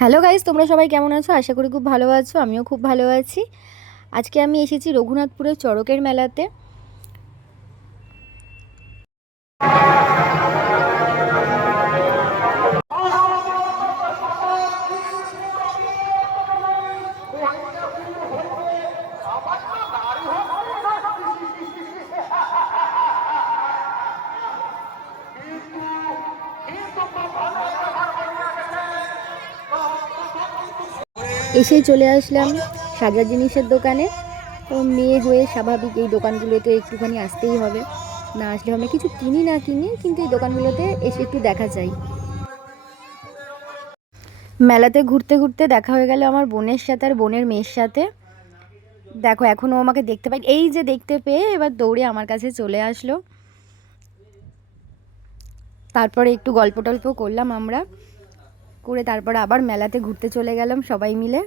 Hello guys, তোমরা সবাই কেমন আছো? আশা করি খুব ভালো আছো। আমিও খুব ভালো আছি। আজকে আমি এসেছি রঘুনাথপুরের চড়কের মেলাতে। এসেই চলে আসলাম সাজার জিনিসের দোকানে। তো মেয়ে হয়ে স্বাভাবিক এই দোকানগুলোতে একটুখানি আসতেই হবে, না আসলে হবে কিছু কিনি না কিনি, কিন্তু এই দোকানগুলোতে এসে একটু দেখা চাই। মেলাতে ঘুরতে ঘুরতে দেখা হয়ে গেল আমার বোনের সাথে আর বোনের মেয়ের সাথে। দেখো এখনও আমাকে দেখতে পাই, এই যে দেখতে পেয়ে এবার দৌড়ে আমার কাছে চলে আসলো। তারপরে একটু গল্প টল্প করলাম আমরা, করে তারপরে আবার মেলাতে ঘুরতে চলে গেলাম সবাই মিলে।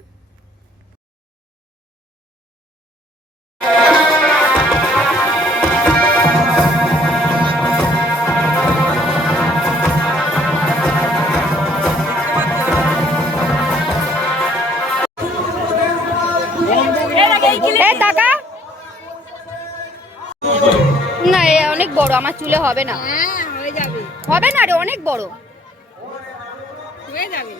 না এ অনেক বড়, আমার চুলে হবে না। হয়ে যাবে, হবে না রে, অনেক বড় হয়ে যাবে।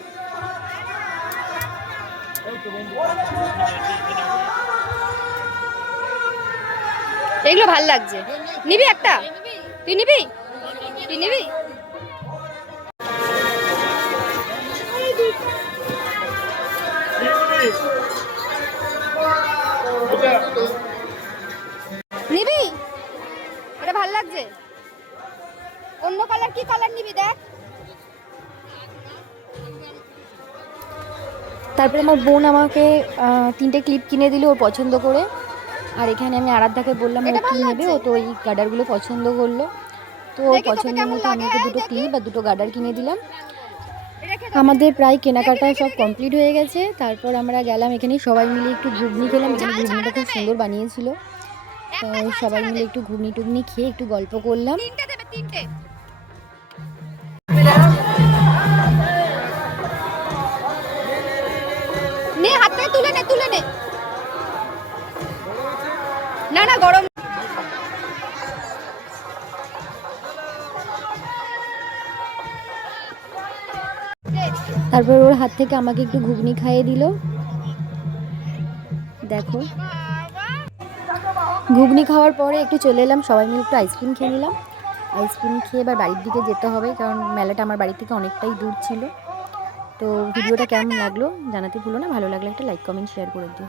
এগুলো ভাল লাগছে। নিবি একটা? তুই নিবি? তুই নিবি? নিবি? এটা ভাল লাগছে। অন্য কালার, কি কালার নিবি দেখ। তারপরে আমার বোন আমাকে 3টে ক্লিপ কিনে দিল ওর পছন্দ করে। আর এখানে আমি আরাধ্যাকে বললাম ও কী নেবে, ও তো ওই গার্ডারগুলো পছন্দ করলো। তো ওর পছন্দ মতো আমি ওকে 2টো ক্লিপ আর 2টো গার্ডার কিনে দিলাম। আমাদের প্রায় কেনাকাটা সব কমপ্লিট হয়ে গেছে। তারপর আমরা গেলাম, এখানে সবাই মিলে একটু ঘুগনি খেলাম। এখানে ঘুগনিটা খুব সুন্দর বানিয়েছিল। তো সবাই মিলে একটু ঘুগনি টুগনি খেয়ে একটু গল্প করলাম। নে হাত থেকে তুলে নে, তুলে নে। না না গরম। তারপর ওর হাত থেকে আমাকে একটু ঘুগনি খাইয়ে দিল। দেখো ঘুগনি খাওয়ার পরে একটু চলে এলাম, সবাই মিলে একটু আইসক্রিম খেয়ে নিলাম। আইসক্রিম খেয়ে এবার বাড়ির দিকে যেতে হবে, কারণ মেলাটা আমার বাড়ি থেকে অনেকটাই দূর ছিল। তো ভিডিওটা কেমন লাগলো জানাতে ভুলো না, ভালো লাগলে একটা লাইক কমেন্ট শেয়ার করে দিও।